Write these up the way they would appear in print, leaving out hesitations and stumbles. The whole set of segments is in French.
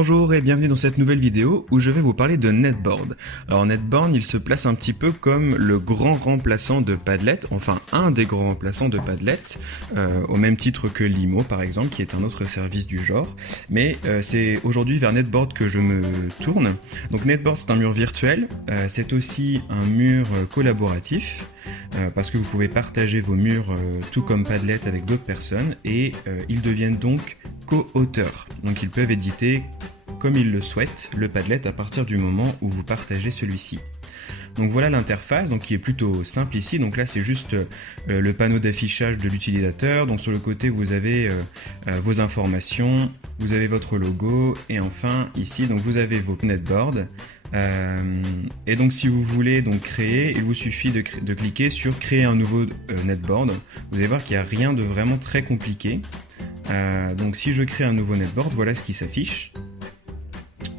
Bonjour et bienvenue dans cette nouvelle vidéo où je vais vous parler de NetBoard. Alors NetBoard, il se place un petit peu comme le grand remplaçant de Padlet, enfin un des grands remplaçants de Padlet, au même titre que Limo par exemple, qui est un autre service du genre. Mais c'est aujourd'hui vers NetBoard que je me tourne. Donc NetBoard, c'est un mur virtuel, c'est aussi un mur collaboratif. Parce que vous pouvez partager vos murs tout comme Padlet avec d'autres personnes et ils deviennent donc co-auteurs. Donc ils peuvent éditer comme ils le souhaitent le Padlet à partir du moment où vous partagez celui-ci. Donc voilà l'interface, donc qui est plutôt simple ici. Donc là c'est juste le panneau d'affichage de l'utilisateur. Donc sur le côté vous avez vos informations, vous avez votre logo et enfin ici donc vous avez vos netboards. Et donc si vous voulez donc créer, il vous suffit de cliquer sur créer un nouveau netboard. Vous allez voir qu'il n'y a rien de vraiment très compliqué. Donc si je crée un nouveau netboard, voilà ce qui s'affiche.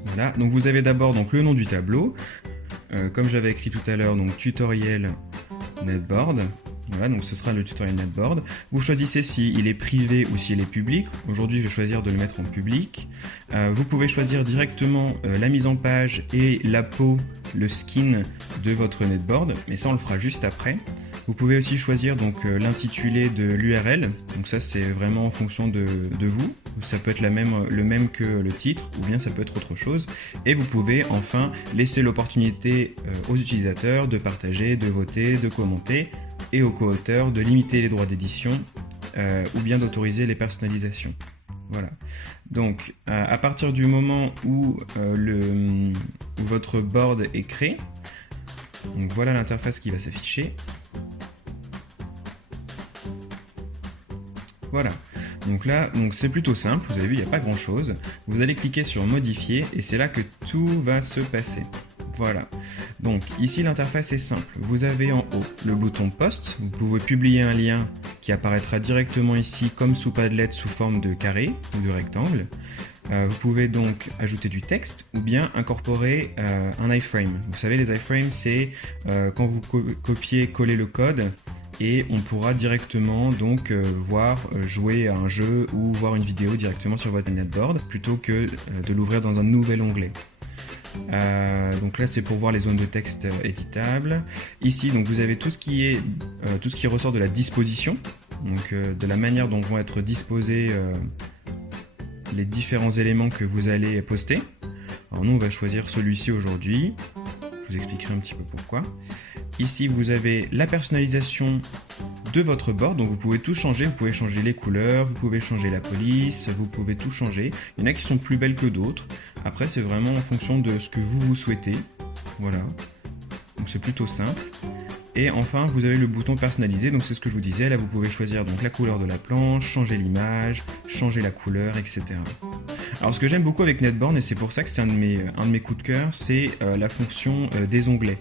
Voilà, donc vous avez d'abord donc le nom du tableau, comme j'avais écrit tout à l'heure, donc tutoriel netboard. Voilà, donc ce sera le tutoriel netboard. Vous choisissez s'il est privé ou s'il est public. Aujourd'hui, je vais choisir de le mettre en public. Vous pouvez choisir directement la mise en page et la peau, le skin de votre netboard, mais ça on le fera juste après. Vous pouvez aussi choisir donc l'intitulé de l'URL, donc ça c'est vraiment en fonction de vous. Ça peut être le même que le titre ou bien ça peut être autre chose. Et vous pouvez enfin laisser l'opportunité aux utilisateurs de partager, de voter, de commenter et aux co-auteurs de limiter les droits d'édition ou bien d'autoriser les personnalisations. Voilà. Donc à partir du moment où votre board est créé, donc voilà l'interface qui va s'afficher. Voilà, donc là, c'est plutôt simple, vous avez vu, il n'y a pas grand chose. Vous allez cliquer sur modifier et c'est là que tout va se passer. Voilà, donc ici l'interface est simple. Vous avez en haut le bouton post, vous pouvez publier un lien qui apparaîtra directement ici comme sous Padlet sous forme de carré ou de rectangle. Vous pouvez donc ajouter du texte ou bien incorporer un iframe. Vous savez, les iframes, c'est quand vous copiez-collez le code et on pourra directement donc jouer à un jeu ou voir une vidéo directement sur votre netboard plutôt que de l'ouvrir dans un nouvel onglet. Donc là c'est pour voir les zones de texte éditables. Ici donc vous avez tout ce qui ressort de la disposition, donc de la manière dont vont être disposés les différents éléments que vous allez poster. Alors nous on va choisir celui-ci aujourd'hui, je vous expliquerai un petit peu pourquoi. Ici vous avez la personnalisation de votre board, donc vous pouvez tout changer, vous pouvez changer les couleurs, vous pouvez changer la police, vous pouvez tout changer. Il y en a qui sont plus belles que d'autres, après c'est vraiment en fonction de ce que vous souhaitez. Voilà, donc c'est plutôt simple. Et enfin vous avez le bouton personnaliser, donc c'est ce que je vous disais, là vous pouvez choisir donc la couleur de la planche, changer l'image, changer la couleur, etc. Alors ce que j'aime beaucoup avec NetBoard, et c'est pour ça que c'est un de mes coups de cœur, c'est la fonction des onglets,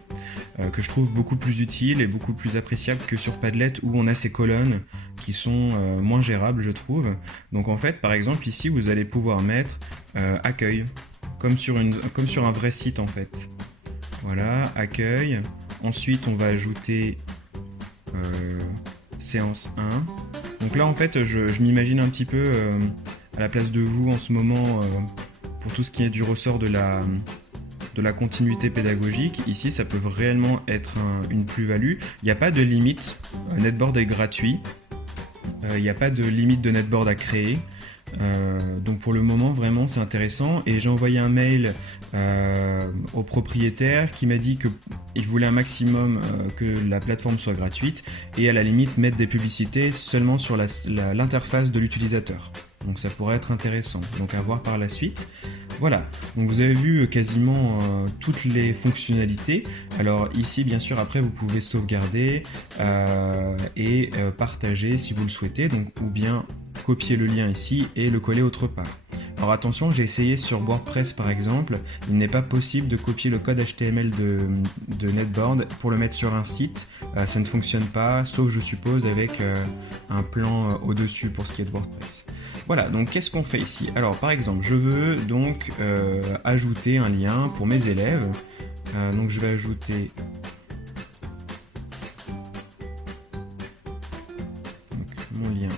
que je trouve beaucoup plus utile et beaucoup plus appréciable que sur Padlet où on a ces colonnes qui sont moins gérables je trouve. Donc en fait par exemple ici vous allez pouvoir mettre accueil, comme sur un vrai site en fait. Voilà, accueil. Ensuite on va ajouter séance 1. Donc là en fait je m'imagine un petit peu à la place de vous en ce moment pour tout ce qui est du ressort de la continuité pédagogique. Ici ça peut réellement être une plus-value. Il n'y a pas de limite, NetBoard est gratuit, il n'y a pas de limite de NetBoard à créer. Donc pour le moment vraiment c'est intéressant et j'ai envoyé un mail au propriétaire qui m'a dit qu'il voulait un maximum que la plateforme soit gratuite et à la limite mettre des publicités seulement sur l'interface de l'utilisateur. Donc ça pourrait être intéressant, donc à voir par la suite. Voilà, donc vous avez vu quasiment toutes les fonctionnalités. Alors ici bien sûr après vous pouvez sauvegarder et partager si vous le souhaitez, donc ou bien copier le lien ici et le coller autre part. Alors attention, j'ai essayé sur WordPress par exemple, il n'est pas possible de copier le code HTML de NetBoard pour le mettre sur un site, ça ne fonctionne pas, sauf je suppose avec un plan au-dessus pour ce qui est de WordPress. Voilà, donc qu'est-ce qu'on fait ici? Alors par exemple, je veux donc ajouter un lien pour mes élèves, donc je vais ajouter donc, mon lien.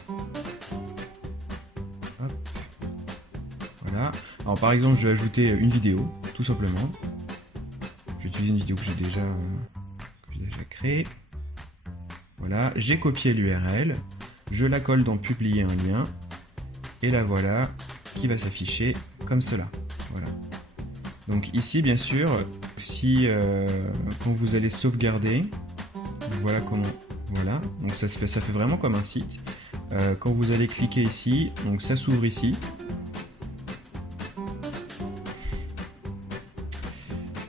Hop. Voilà. Alors par exemple, je vais ajouter une vidéo, tout simplement. J'utilise une vidéo que j'ai déjà créée. Voilà, j'ai copié l'URL, je la colle dans publier un lien, et la voilà qui va s'afficher comme cela. Voilà. Donc ici, bien sûr, si quand vous allez sauvegarder, voilà comment. Voilà, donc ça fait vraiment comme un site. Quand vous allez cliquer ici, donc ça s'ouvre ici.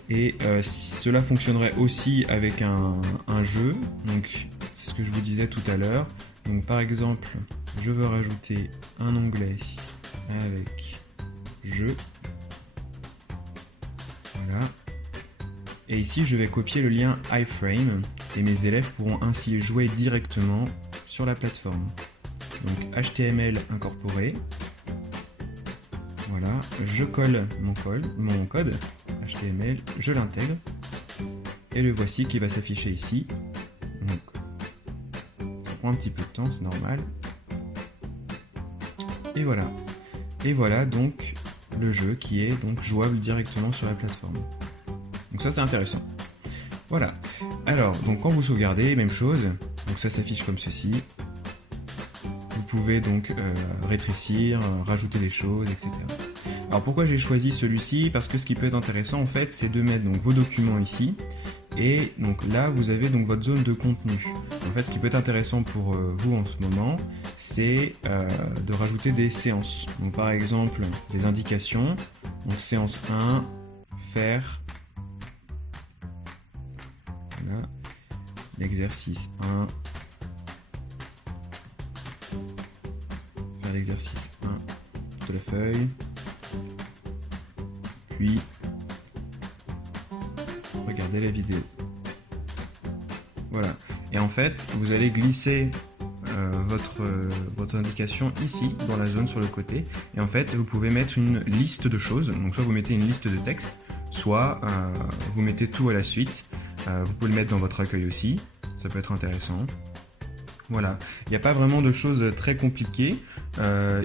Et cela fonctionnerait aussi avec un jeu. Donc c'est ce que je vous disais tout à l'heure. Donc par exemple, je veux rajouter un onglet avec jeu. Voilà. Et ici, je vais copier le lien iframe et mes élèves pourront ainsi jouer directement sur la plateforme. Donc HTML incorporé. Voilà, je colle mon code HTML, je l'intègre et le voici qui va s'afficher ici. Donc, ça prend un petit peu de temps, c'est normal. Et voilà. Et voilà donc le jeu qui est donc jouable directement sur la plateforme. Donc ça c'est intéressant. Voilà. Alors, donc quand vous sauvegardez, même chose. Donc ça s'affiche comme ceci. Vous pouvez donc rétrécir, rajouter des choses, etc. Alors pourquoi j'ai choisi celui-ci? Parce que ce qui peut être intéressant en fait, c'est de mettre donc vos documents ici. Et donc là, vous avez donc votre zone de contenu. En fait, ce qui peut être intéressant pour vous en ce moment, c'est de rajouter des séances. Donc par exemple, des indications. Donc séance 1, faire. Voilà. L'exercice 1. Faire l'exercice 1 de la feuille. Puis regardez la vidéo. Voilà. Et en fait, vous allez glisser votre indication ici, dans la zone sur le côté. Et en fait, vous pouvez mettre une liste de choses. Donc soit vous mettez une liste de texte, soit vous mettez tout à la suite. Vous pouvez le mettre dans votre accueil aussi. Ça peut être intéressant. Voilà, il n'y a pas vraiment de choses très compliquées.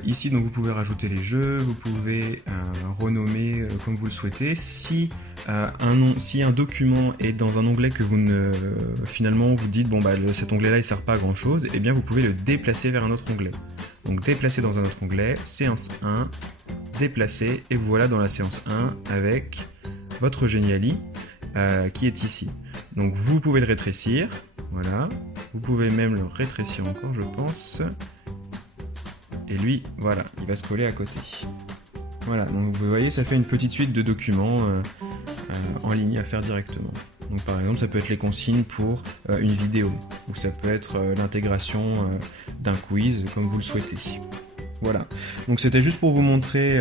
Ici, donc, vous pouvez rajouter les jeux, vous pouvez renommer comme vous le souhaitez. Si un document est dans un onglet que finalement vous dites bon bah cet onglet-là il sert pas à grand chose, et bien vous pouvez le déplacer vers un autre onglet. Donc déplacer dans un autre onglet, séance 1, déplacer, et vous voilà dans la séance 1 avec votre Geniali qui est ici. Donc vous pouvez le rétrécir, voilà. Vous pouvez même le rétrécir encore, je pense. Et lui, voilà, il va se coller à côté. Voilà, donc vous voyez, ça fait une petite suite de documents en ligne à faire directement. Donc par exemple, ça peut être les consignes pour une vidéo, ou ça peut être l'intégration d'un quiz, comme vous le souhaitez. Voilà, donc c'était juste pour vous montrer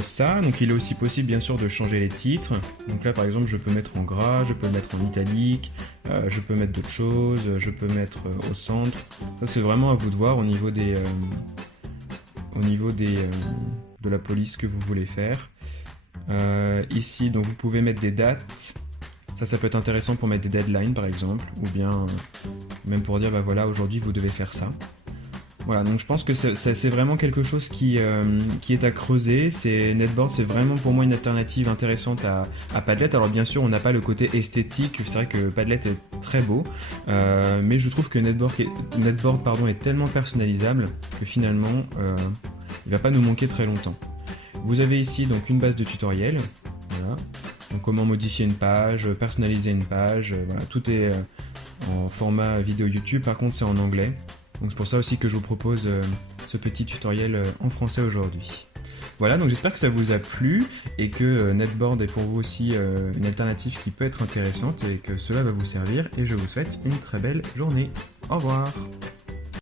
ça. Donc il est aussi possible bien sûr de changer les titres. Donc là par exemple je peux mettre en gras, je peux le mettre en italique, je peux mettre d'autres choses, je peux mettre au centre. Ça c'est vraiment à vous de voir au niveau de la police que vous voulez faire. Ici donc vous pouvez mettre des dates. Ça peut être intéressant pour mettre des deadlines par exemple, ou bien même pour dire bah voilà aujourd'hui vous devez faire ça. Voilà, donc je pense que c'est vraiment quelque chose qui est à creuser. Netboard, c'est vraiment pour moi une alternative intéressante à Padlet. Alors bien sûr, on n'a pas le côté esthétique. C'est vrai que Padlet est très beau, mais je trouve que Netboard est tellement personnalisable que finalement, il va pas nous manquer très longtemps. Vous avez ici donc une base de tutoriels. Voilà. Donc comment modifier une page, personnaliser une page. Voilà, tout est en format vidéo YouTube. Par contre, c'est en anglais. Donc c'est pour ça aussi que je vous propose ce petit tutoriel en français aujourd'hui. Voilà, donc j'espère que ça vous a plu et que Netboard est pour vous aussi une alternative qui peut être intéressante et que cela va vous servir. Et je vous souhaite une très belle journée. Au revoir!